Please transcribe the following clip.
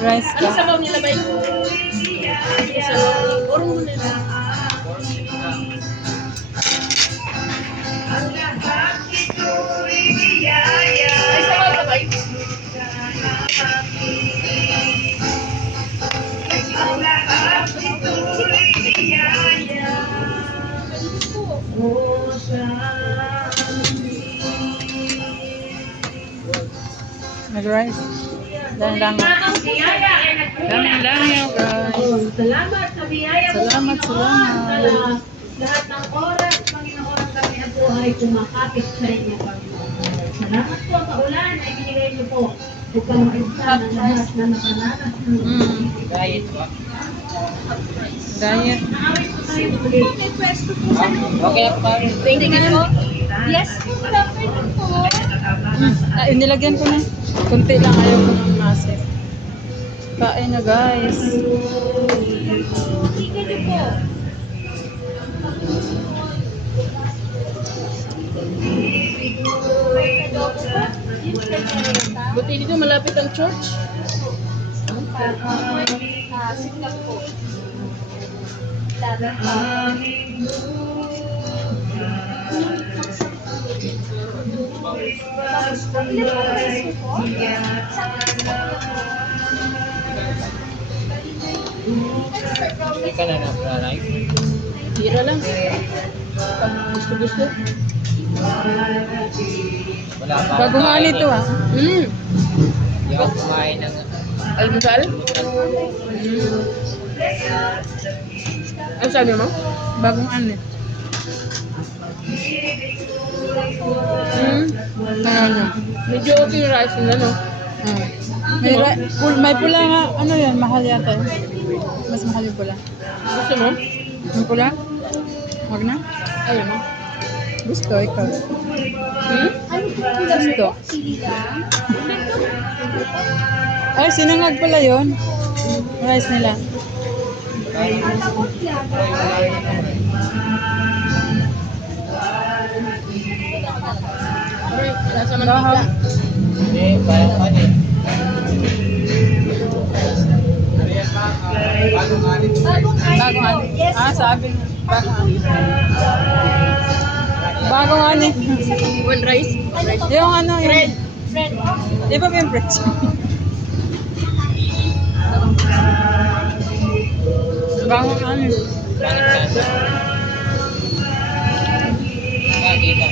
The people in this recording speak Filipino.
Rice Ano ka. sa loob nila ba ito? Sa loob. Orong mo nila. Ay, sa loob ba ito? Nag-rice. Lang. Lang yung guys. Salamat sa biyaya mo. Salamat. Lahat ng oras, Panginoon, kami ang buhay kumakapit sa inyo, Panginoon. Salamat po sa ulan ay binigay niyo po. Upang maibsan ang lahat na nakaranas ng Diet ba? Diet. naawit po tayo muli. May pwesto po sa Okay po tayo. Thank you po. Yes po, pwede po. Nilagyan ko na. Kunti lang, ayaw ko ng massive. Kain na guys. Sige niyo po. Buti dito malapit ang church. Signal po. Hindi ka na na-live. Tira lang. Pag gusto-gusto. Wala pa. Bagong ano ito ah. Hindi ako kumain ng Almusal? Ano sabi mo? Bagong ano. Ano? Medyo okay yung rice nila, no? May pula nga. Ano yan? Mahal yata. Mas mahal yung pula. Gusto mo? Yung pula? Wag na? Ayaw mo? Gusto, ikaw. Ano po Gusto. sili lang? Ay, sinangag pala yun. Rice nila. Takot lang. Nasa mantika. hindi, parang ano eh. Bagong Bagong ano? Yes po. Sabi mo. Bagong ano? Bagong ano? One rice? Yung ano, yung... Bread. Friend. Di ba yung bread? Bagong ano? Bakit ka? Nakakita.